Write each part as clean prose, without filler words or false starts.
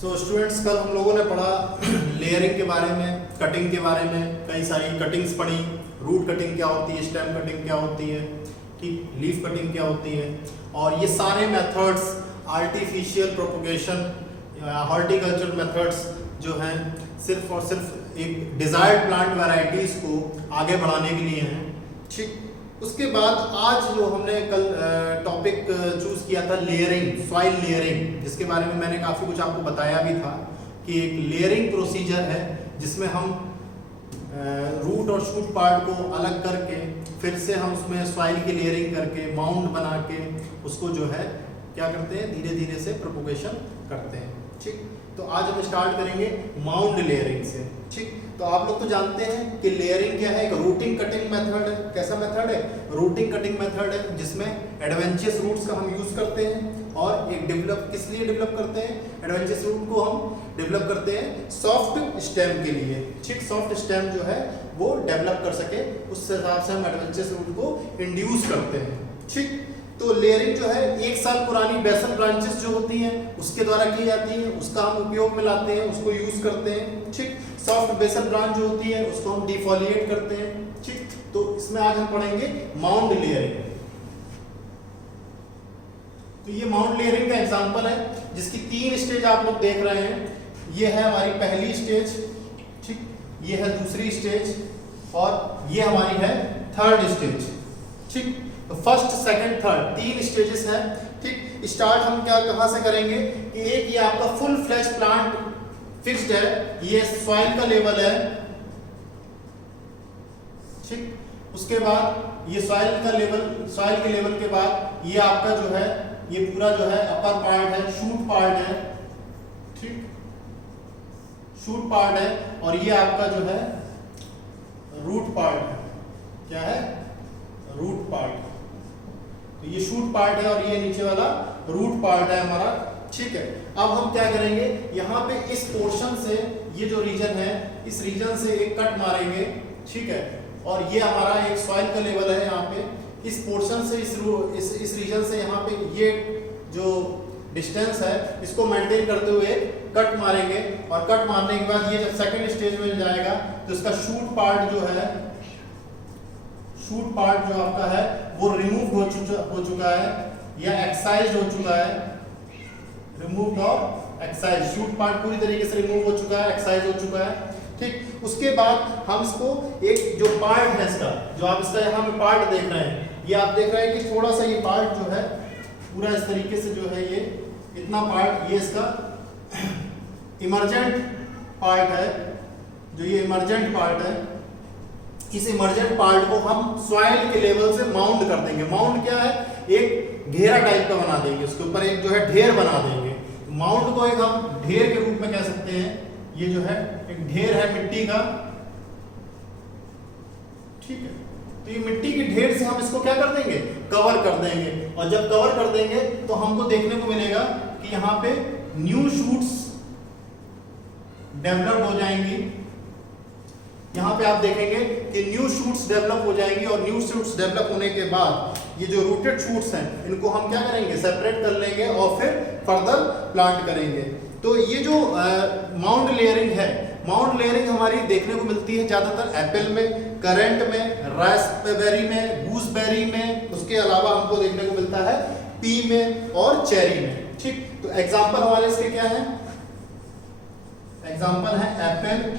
So students, कल हम लोगों ने पढ़ा लेयरिंग के बारे में, कटिंग के बारे में, कई सारी कटिंग्स पढ़ी। रूट कटिंग क्या होती है, स्टेम कटिंग क्या होती है, ठीक, लीफ कटिंग क्या होती है, और ये सारे मेथड्स आर्टिफिशियल प्रोपोगेशन या हॉर्टिकल्चर मेथड्स जो हैं सिर्फ और सिर्फ एक डिजायर्ड प्लांट वैरायटीज को आगे बढ़ाने के लिए हैं। ठीक, उसके बाद आज जो हमने कल टॉपिक चूज किया था लेयरिंग, सॉइल लेयरिंग, जिसके बारे में मैंने काफ़ी कुछ आपको बताया भी था कि एक लेयरिंग प्रोसीजर है जिसमें हम रूट और शूट पार्ट को अलग करके फिर से हम उसमें सॉइल की लेयरिंग करके माउंड बना के उसको जो है क्या करते हैं, धीरे धीरे से प्रोपोगेशन करते हैं। ठीक, तो आज हम स्टार्ट करेंगे माउंड लेयरिंग से। ठीक, तो आप लोग तो जानते हैं कि लेयरिंग क्या है, एक रूटिंग कटिंग मेथड है। कैसा मेथड है? रूटिंग कटिंग मेथड है, जिसमें एडवेंचरस रूट्स का हम यूज करते हैं और एक डेवलप किस लिए डेवलप करते हैं, एडवेंचरस रूट को हम डेवलप करते हैं सॉफ्ट स्टेम के लिए। ठीक, सॉफ्ट स्टेम जो है वो डेवलप कर सके, उस हिसाब से हम एडवेंचरस रूट को इंड्यूस करते हैं। ठीक, तो लेयरिंग जो है 1 साल पुरानी बेसल ब्रांचेस जो होती हैं उसके द्वारा की जाती है, उसका हम उपयोग में लाते हैं, उसको यूज करते हैं। ठीक, सॉफ्ट बेसल ब्रांच जो होती है उसको हम डिफोलिएट करते हैं। ठीक, तो इसमें आज हम पढ़ेंगे माउंड लेयरिंग। तो ये माउंड लेयरिंग का एग्जांपल है जिसकी 3 स्टेज आप लोग देख रहे हैं। ये है हमारी पहली स्टेज, ठीक, ये है दूसरी स्टेज और ये हमारी है थर्ड स्टेज। ठीक, तो फर्स्ट, सेकंड, थर्ड 3 स्टेजेस हैं। ठीक, स्टार्ट हम क्या कहां से करेंगे कि एक ये आपका फुल फ्लैश प्लांट फिक्स्ड है, ये सॉइल का लेवल है। ठीक, उसके बाद ये सॉइल के लेवल के बाद ये आपका जो है ये पूरा जो है अपर पार्ट है, शूट पार्ट है। ठीक, शूट पार्ट है और ये आपका जो है रूट पार्ट है। क्या है? Root part. तो ये शूट पार्ट है और ये नीचे वाला रूट पार्ट है हमारा। ठीक है, अब हम क्या करेंगे, यहाँ पे इस पोर्शन से, ये जो रीजन है इस रीजन से एक कट मारेंगे। ठीक है, और ये हमारा एक सॉइल का लेवल है। यहाँ पे इस पोर्शन से इस रीजन से यहाँ पे ये जो डिस्टेंस है इसको मेंटेन करते हुए कट मारेंगे और कट मारने के बाद ये जब सेकंड स्टेज में जाएगा तो इसका शूट पार्ट जो है, शूट पार्ट जो आपका है वो रिमूव हो चुका है या एक्साइज हो चुका है। रिमूव्ड और एक्साइज, शूट पार्ट पूरी तरीके से रिमूव हो चुका है, एक्साइज हो चुका है। ठीक, उसके बाद हम इसको एक जो पार्ट है इसका, जो आप इसका यहाँ पे पार्ट देख रहे हैं, ये आप देख रहे हैं कि थोड़ा सा ये पार्ट जो है पूरा इस तरीके से जो है ये इतना पार्ट, ये इसका इमर्जेंट पार्ट है। जो ये इमर्जेंट पार्ट है, इस इमर्जेंट पार्ट को हम सॉइल के लेवल से माउंड कर देंगे। माउंड क्या है? एक घेरा टाइप का बना देंगे, उसके ऊपर एक जो है ढेर बना देंगे। माउंड को एक हम ढेर के रूप में कह सकते हैं। ये जो है एक ढेर है मिट्टी का। ठीक है, तो ये मिट्टी के ढेर से हम इसको क्या कर देंगे, कवर कर देंगे। और जब कवर कर देंगे तो हमको देखने को मिलेगा कि यहाँ पे न्यू शूट्स डेवलप हो जाएंगी। यहाँ पे आप देखेंगे कि न्यू शूट्स डेवलप हो जाएंगी और न्यू शूट्स डेवलप होने के बाद ये जो रूटेड शूट्स हैं इनको हम क्या करेंगे, सेपरेट कर लेंगे और फिर फर्दर प्लांट करेंगे। तो ये जो माउंड लेयरिंग है, माउंड लेयरिंग हमारी देखने को मिलती है ज्यादातर एप्पल में, करंट में, रास्पबेरी में, गूसबेरी में, उसके अलावा हमको देखने को मिलता है पी में और चेरी में। ठीक, तो एग्जाम्पल हमारे इसके क्या है? एग्जाम्पल है apple,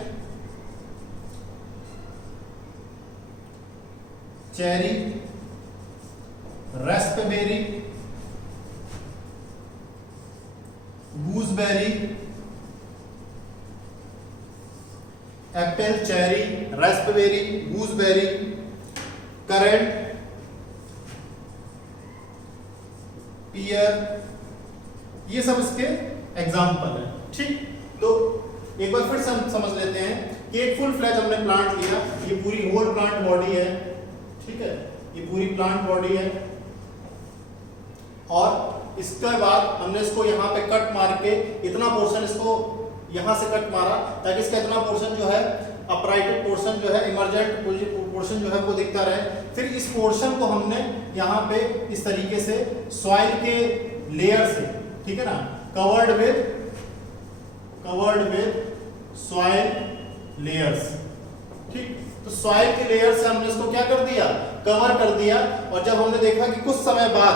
cherry, raspberry, gooseberry, apple, cherry, raspberry, gooseberry, currant, pear, ये सब इसके एग्जाम्पल है। ठीक, तो एक बार फिर से हम समझ लेते हैं कि एक फुल फ्लैज हमने प्लांट लिया, ये पूरी होल प्लांट बॉडी है। ठीक है, ये पूरी प्लांट बॉडी है और इसके बाद हमने इसको यहाँ पे कट मार के इतना पोर्शन इसको यहाँ से कट मारा ताकि इसका इतना पोर्शन जो है अपराइटेड पोर्शन जो है, इमर्जेंट पोर्शन जो है वो दिखता रहे। फिर इस पोर्शन को हमने यहाँ पे इस तरीके से सॉइल के लेयर से, ठीक है ना, covered with covered with soil layers. ठीक, तो सॉइल के लेयर से हमने इसको क्या कर दिया, कवर कर दिया। और जब हमने देखा कि कुछ समय बाद,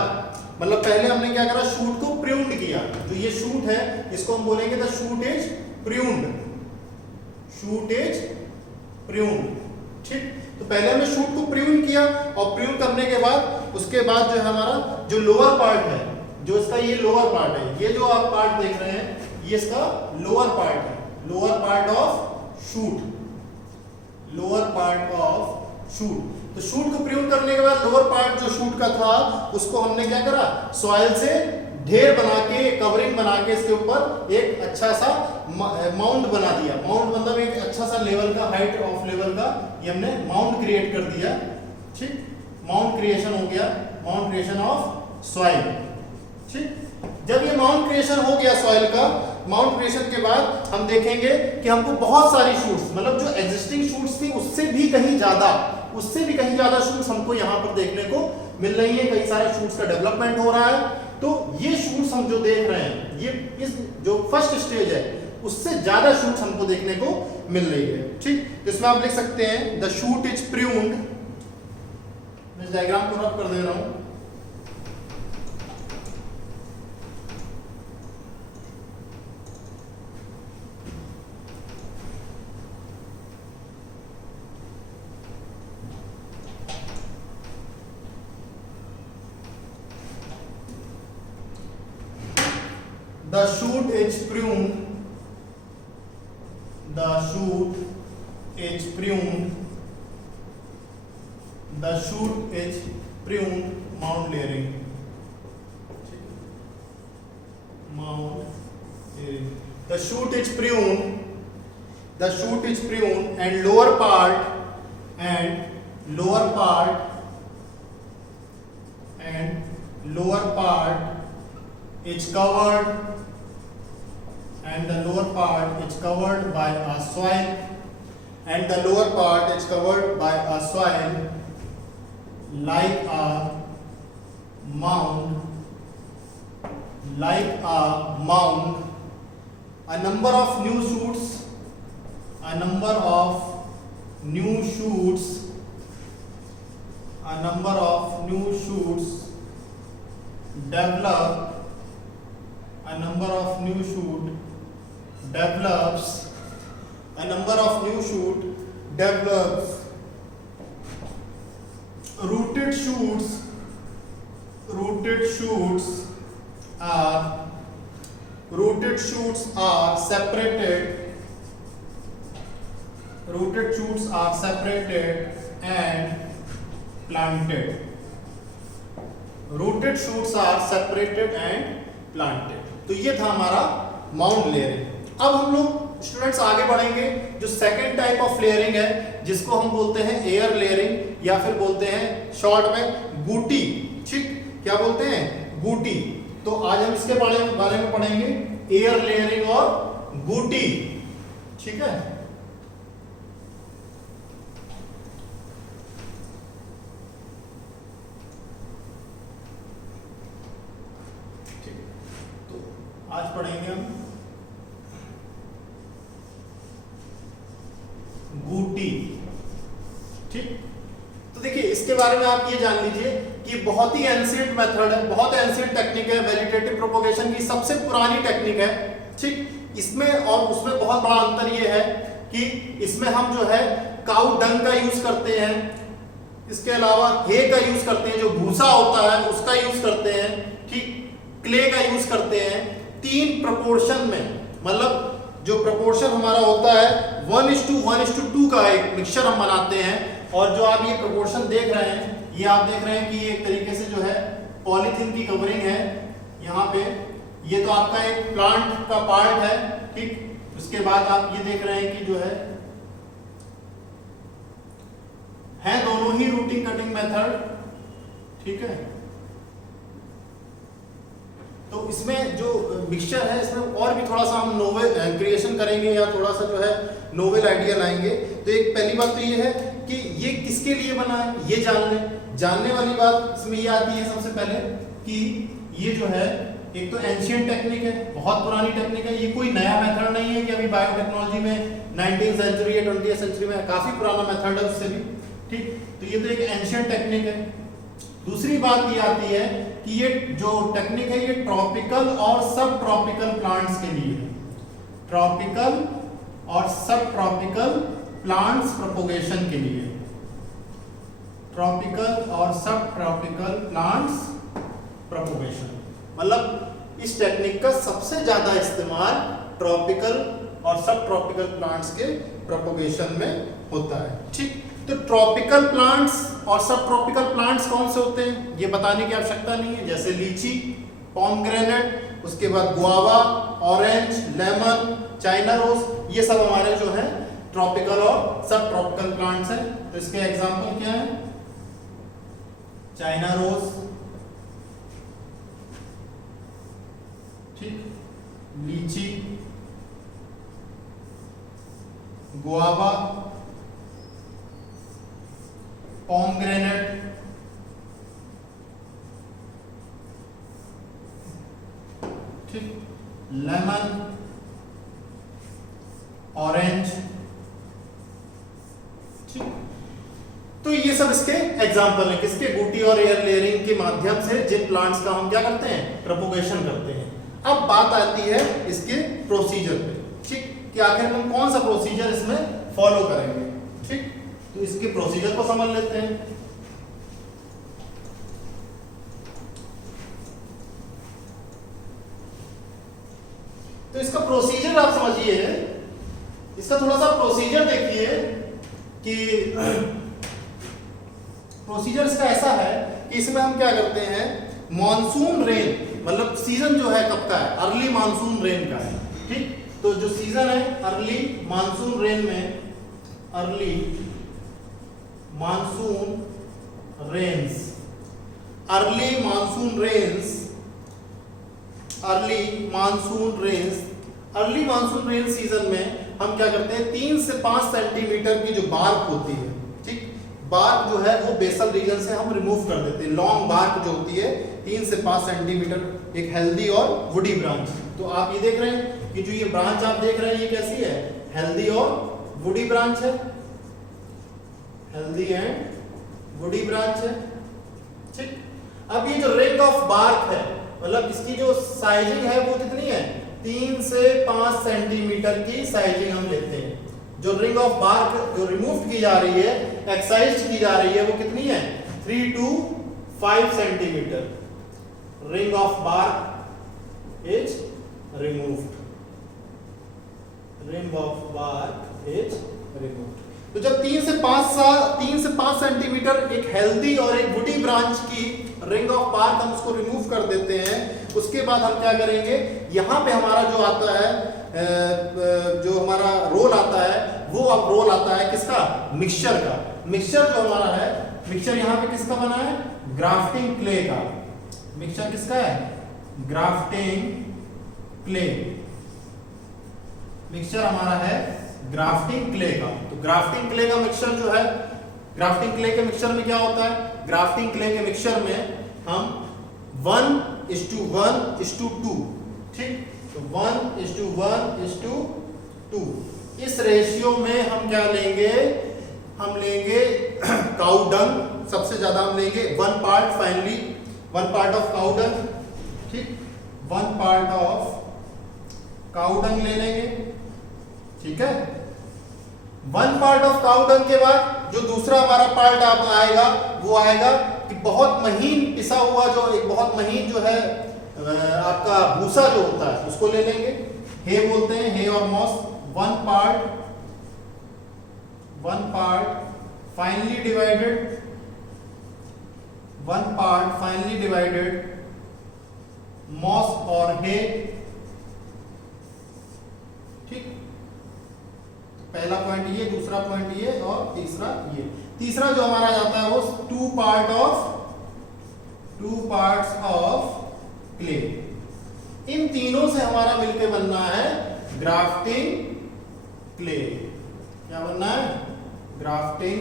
मतलब पहले हमने क्या करा, शूट को प्रून्ड किया। तो ये शूट है, इसको हम बोलेंगे the shoot is pruned, shoot is pruned. ठीक, तो पहले हमने शूट को प्रून किया और प्रून करने के बाद उसके बाद जो है हमारा जो लोअर पार्ट है, जो इसका ये लोअर पार्ट है, ये जो आप पार्ट देख रहे हैं ये इसका लोअर पार्ट है, lower part of shoot, lower part of shoot. तो शूट को प्रून करने के बाद लोअर पार्ट जो शूट का था उसको हमने क्या करा, सॉइल से ढेर बना के, कवरिंग बना के इसके ऊपर एक अच्छा सा माउंट बना दिया। माउंट मतलब एक अच्छा सा लेवल का, हाइट ऑफ लेवल का ये हमने माउंट क्रिएट कर दिया। ठीक, माउंट क्रिएशन हो गया, माउंट क्रिएशन ऑफ सॉइल। ठीक, जब ये माउंट क्रिएशन हो गया सॉइल का, माउंट क्रिएशन के बाद हम देखेंगे कि हमको बहुत सारी शूट्स, मतलब जो एग्जिस्टिंग शूट्स थी उससे भी कहीं ज्यादा शूट्स हमको यहाँ पर देखने को मिल रही है। कई सारे शूट्स का डेवलपमेंट हो रहा है। तो ये शूट्स हम जो देख रहे हैं, ये इस जो फर्स्ट स्टेज है उससे ज्यादा शूट्स हमको देखने को मिल रही है। ठीक, तो इसमें आप लिख सकते हैं द शूट इज प्रून्ड। मैं इस डायग्राम को रब कर दे रहा हूं। The shoot is pruned. The shoot is pruned. The shoot is pruned. Mound layering. Mound layering. The shoot is pruned. The shoot is pruned, and lower part is covered. And the lower part is covered by a soil, and the lower part is covered by a soil like a mound, A number of new shoots develops. Rooted shoots are separated and planted. Rooted shoots are separated and planted. तो ये था हमारा mount layering. अब हम लोग students आगे बढ़ेंगे। जो सेकंड टाइप ऑफ लेयरिंग है जिसको हम बोलते हैं एयर लेयरिंग, या फिर बोलते हैं शॉर्ट में बूटी। ठीक, क्या बोलते हैं, बूटी। तो आज हम इसके बारे में पढ़ेंगे, एयर लेयरिंग और बूटी। ठीक है, आज पढ़ेंगे हम बूटी। ठीक, तो देखिए इसके बारे में आप ये जान लीजिए कि बहुत ही एंशिएंट मेथड है, बहुत एंशिएंट टेक्निक है। वेजिटेटिव प्रोपोगेशन की सबसे पुरानी टेक्निक है। ठीक, इसमें और उसमें बहुत बड़ा अंतर ये है कि इसमें हम जो है काऊ डंग का यूज करते हैं, इसके अलावा हे का यूज करते हैं, जो भूसा होता है उसका यूज करते हैं। ठीक, क्ले का यूज करते हैं। 3 प्रपोर्शन में, मतलब जो प्रपोर्शन हमारा होता है 1:1:2 का एक मिक्सचर हम बनाते हैं। और जो आप ये प्रपोर्शन देख रहे हैं, ये आप देख रहे हैं कि ये एक तरीके से जो है पॉलीथीन की कवरिंग है यहाँ पे। ये तो आपका एक प्लांट का पार्ट है। ठीक, उसके बाद आप ये देख रहे हैं कि जो है दोनों ही रूटिंग कटिंग मेथड। ठीक है, तो इसमें जो मिक्सचर है इसमें और भी थोड़ा सा हम नोवेल क्रिएशन करेंगे, या थोड़ा सा जो है नोवेल आइडिया लाएंगे। तो एक पहली बात तो ये है कि ये किसके लिए बना है, ये जानने वाली बात इसमें ये आती है सबसे पहले कि ये जो है एक तो एंशियंट टेक्निक है, बहुत पुरानी टेक्निक है, ये कोई नया मेथड नहीं है कि अभी बायोटेक्नोलॉजी में 19th सेंचुरी या 20th सेंचुरी में, काफी पुराना मेथड है उससे भी, ठीक। तो ये तो एक एंशियंट टेक्निक है। दूसरी बात ये आती है कि ये जो टेक्निक है ये ट्रॉपिकल और सब ट्रॉपिकल प्लांट्स के लिए है, ट्रॉपिकल और सब ट्रॉपिकल प्लांट्स प्रोपोगेशन के लिए, ट्रॉपिकल और सब ट्रॉपिकल प्लांट्स प्रोपोगेशन, मतलब इस टेक्निक का सबसे ज्यादा इस्तेमाल ट्रॉपिकल और सब ट्रॉपिकल प्लांट्स के प्रोपोगेशन में होता है, ठीक। तो ट्रॉपिकल प्लांट्स और सब ट्रॉपिकल प्लांट्स कौन से होते हैं ये बताने की आवश्यकता नहीं है, जैसे लीची, पोमग्रेनेट, उसके बाद guava, orange, lemon, China rose, ये सब हमारे जो है ट्रॉपिकल और सब ट्रॉपिकल प्लांट्स हैं। तो इसके एग्जांपल क्या है? चाइना रोज, ठीक, लीची, गुआवा, पोमग्रेनेट, ठीक, लेमन, ऑरेंज, ठीक। तो ये सब इसके एग्जाम्पल है किसके? बूटी और एयर लेयरिंग के माध्यम से जिन प्लांट्स का हम क्या करते हैं? प्रोपोगेशन करते हैं। अब बात आती है इसके प्रोसीजर पे, ठीक, कि आखिर हम कौन सा प्रोसीजर इसमें फॉलो करेंगे, ठीक। तो इसके प्रोसीजर को समझ लेते हैं। तो इसका प्रोसीजर आप समझिए, इसका थोड़ा सा प्रोसीजर देखिए कि प्रोसीजर इसका ऐसा है कि इसमें हम क्या करते हैं, मॉनसून रेन, मतलब सीजन जो है कब का है? अर्ली मानसून रेन का है, ठीक। तो जो सीजन है अर्ली मानसून रेन में, early monsoon rains, early monsoon rains, early monsoon rains, early monsoon rain season में हम क्या करते हैं, 3 से 5 सेंटीमीटर की जो बार्क होती है, ठीक, बार्क जो है वो बेसल रीजन से हम रिमूव कर देते हैं। लॉन्ग बार्क जो होती है 3 से 5 सेंटीमीटर, एक हेल्दी और वुडी ब्रांच। तो आप ये देख रहे हैं कि जो ये ब्रांच आप देख रहे हैं ये कैसी है? हेल्दी और वुडी ब्रांच है, हेल्दी एंड वुडी ब्रांच है, ठीक। अब ये जो रिंग ऑफ बार्क है, मतलब इसकी जो साइजिंग है वो कितनी है? 3 से 5 सेंटीमीटर की साइजिंग हम लेते हैं। जो रिंग ऑफ बार्क जो रिमूव की जा रही है, एक्साइज की जा रही है, वो कितनी है? 3 to 5 centimetre. Ring of bark is removed, ring of bark is removed. तो जब 3 से 5 सेंटीमीटर एक हेल्दी और एक वुडी ब्रांच की रिंग ऑफ बार्क हम उसको रिमूव कर देते हैं, उसके बाद हम क्या करेंगे, यहाँ पे हमारा जो आता है, जो हमारा रोल आता है, वो अब रोल आता है किसका? मिक्सचर का। मिक्सचर जो हमारा है, मिक्सचर यहाँ पे किसका बना है? ग्राफ्टिंग क्ले का। मिक्सचर किसका है? Grafting clay. मिक्सचर हमारा है ग्राफ्टिंग क्ले का। तो ग्राफ्टिंग क्ले का मिक्सचर जो है, ग्राफ्टिंग क्ले के मिक्सचर में क्या होता है? ग्राफ्टिंग क्ले के मिक्सचर में हम 1:1:2, ठीक, तो 1:1:2 इस रेशियो में हम क्या लेंगे? हम लेंगे काउ डंग, सबसे ज्यादा हम लेंगे 1 part, finally 1 part of cow dung, ठीक, 1 पार्ट ऑफ काउ डंग ले लेंगे, ठीक है। 1 पार्ट ऑफ काउ डंग के बाद जो दूसरा हमारा पार्ट आप आएगा, वो आएगा कि बहुत महीन पिसा हुआ, जो एक बहुत महीन जो है आपका भूसा जो होता है, उसको ले लेंगे। हे बोलते हैं, हे और moss. 1 part finely divided, 1 part finely divided moss और हे, ठीक। पहला पॉइंट ये, दूसरा पॉइंट ये और तीसरा ये। तीसरा जो हमारा जाता है वो 2 पार्ट्स ऑफ क्ले। इन तीनों से हमारा मिलकर बनना है ग्राफ्टिंग क्ले। क्या बनना है? Grafting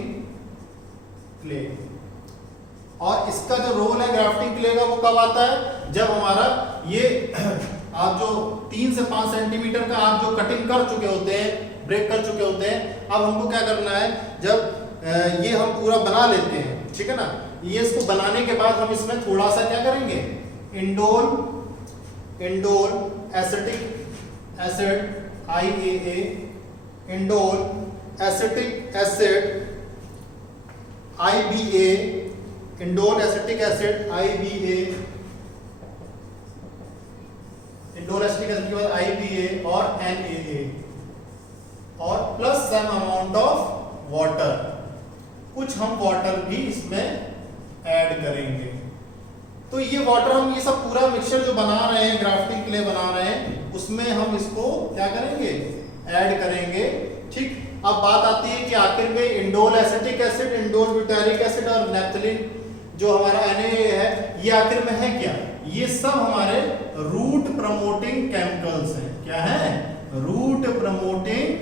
clay. और इसका जो रोल है ग्राफ्टिंग क्ले का, वो कब आता है? जब हमारा ये आप जो 3 से 5 सेंटीमीटर का आप जो कटिंग कर चुके होते हैं, ब्रेक कर चुके होते हैं, अब हमको क्या करना है, जब ये हम पूरा बना लेते हैं, ठीक है ना, ये इसको बनाने के बाद हम इसमें थोड़ा सा क्या करेंगे, indole acetic acid IAA, indole acetic acid IBA, indole acetic acid IBA, indole acetic acid के बाद IBA और NAA, और plus some amount of water, कुछ हम वाटर भी इसमें ऐड करेंगे। तो ये वाटर हम ये सब पूरा मिक्सचर जो बना रहे हैं, ग्राफ्टिंग के लिए बना रहे हैं, उसमें हम इसको क्या करेंगे, ऐड करेंगे। ठीक, अब बात आती है कि आखिर में indole acetic acid, indole butyric acid और नेप्थलीन जो हमारा NaA है, ये आखिर में है क्या, ये सब हमारे रूट प्रमोटिंग केमिकल्स हैं। क्या है, रूट प्रमोटिंग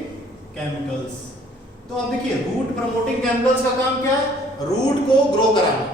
केमिकल्स। तो अब देखिए रूट प्रमोटिंग केमिकल्स का काम क्या है, रूट को ग्रो कराना,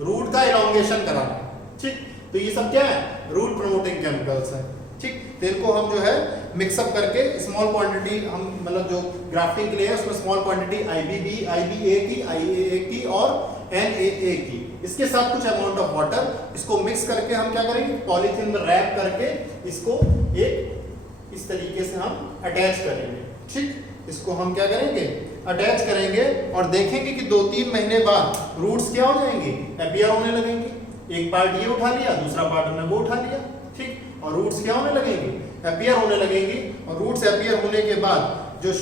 रूट का इलॉन्गेशन कराना। ठीक, तो ये सब क्या है, रूट प्रमोटिंग केमिकल्स है। ठीक, तो इनको हम जो है मिक्सअप करके स्मॉल क्वांटिटी हम मतलब जो ग्राफ्टिंग के लिए है उसमें स्मॉल क्वांटिटी IBA की, IAA की और NAA की, इसके साथ कुछ अमाउंट ऑफ वाटर, इसको मिक्स करके हम क्या करेंगे, पॉलीथीन में रैप करके इसको एक इस तरीके से हम अटैच करेंगे। ठीक, इसको हम क्या करेंगे, अटैच करेंगे और देखेंगे कि 2-3 महीने बाद रूट्स क्या हो जाएंगे, अपीयर होने लगेंगे। एक पार्ट ये उठा लिया, दूसरा पार्ट हमने वो उठा लिया। ठीक, और रूट्स क्या होने लगेंगी, अपीयर होने लगेंगी, और रूट्स अपीयर होने के बाद जो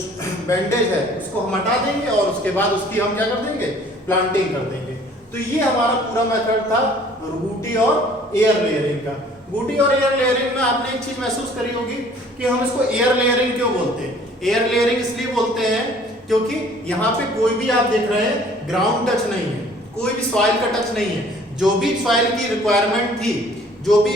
बैंडेज है उसको हम हटा देंगे और उसके बाद उसकी हम क्या कर देंगे, प्लांटिंग कर देंगे। तो ये हमारा पूरा मेथड था गुटी और एयर लेयरिंग का। गुटी और एयर लेयरिंग में आपने एक चीज महसूस करी होगी कि हम इसको एयर लेयरिंग क्यों बोलते हैं। एयर लेयरिंग इसलिए बोलते हैं क्योंकि यहाँ पे कोई भी आप देख रहे हैं ग्राउंड टच नहीं है, कोई भी सॉइल का टच नहीं है। जो भी सॉइल की रिक्वायरमेंट थी, जो भी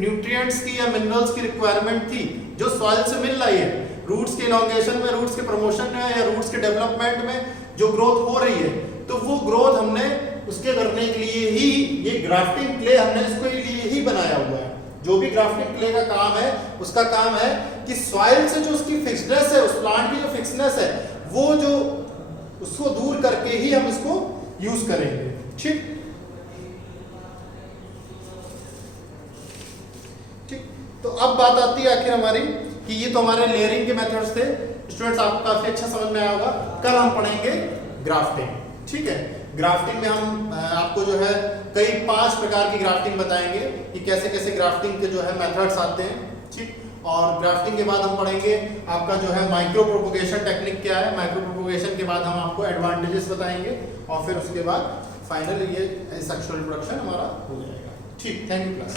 न्यूट्रिएंट्स की या मिनरल्स की रिक्वायरमेंट थी, जो सॉइल से मिल रही है, रूट्स के इलॉन्गेशन में, रूट्स के प्रमोशन में या रूट्स के डेवलपमेंट में जो ग्रोथ हो रही है, तो वो ग्रोथ हमने उसके करने के लिए ही ये ग्राफ्टिंग क्ले हमने इसको लिए ही बनाया हुआ है। जो भी ग्राफ्टिंग क्ले का काम है, उसका काम है कि सॉइल से जो उसकी फिक्सनेस है, उस प्लांट की जो फिक्सनेस है, वो जो उसको दूर करके ही हम इसको यूज करेंगे। ठीक, तो अब बात आती है आखिर हमारी कि ये तो हमारे लेयरिंग के मेथड्स थे। स्टूडेंट्स आपको काफी अच्छा समझ में आया होगा। कल हम पढ़ेंगे ग्राफ्टिंग। ठीक है, ग्राफ्टिंग में हम आपको जो है कई 5 प्रकार की ग्राफ्टिंग बताएंगे कि कैसे कैसे ग्राफ्टिंग के जो है मेथड्स आते हैं। ठीक, और ग्राफ्टिंग के बाद हम पढ़ेंगे आपका जो है माइक्रो प्रोपोगेशन टेक्निक क्या है। माइक्रो प्रोपोगेशन के बाद हम आपको एडवांटेजेस बताएंगे और फिर उसके बाद फाइनल ये सेक्सुअल रिप्रोडक्शन हमारा हो जाएगा। ठीक, थैंक यू क्लास।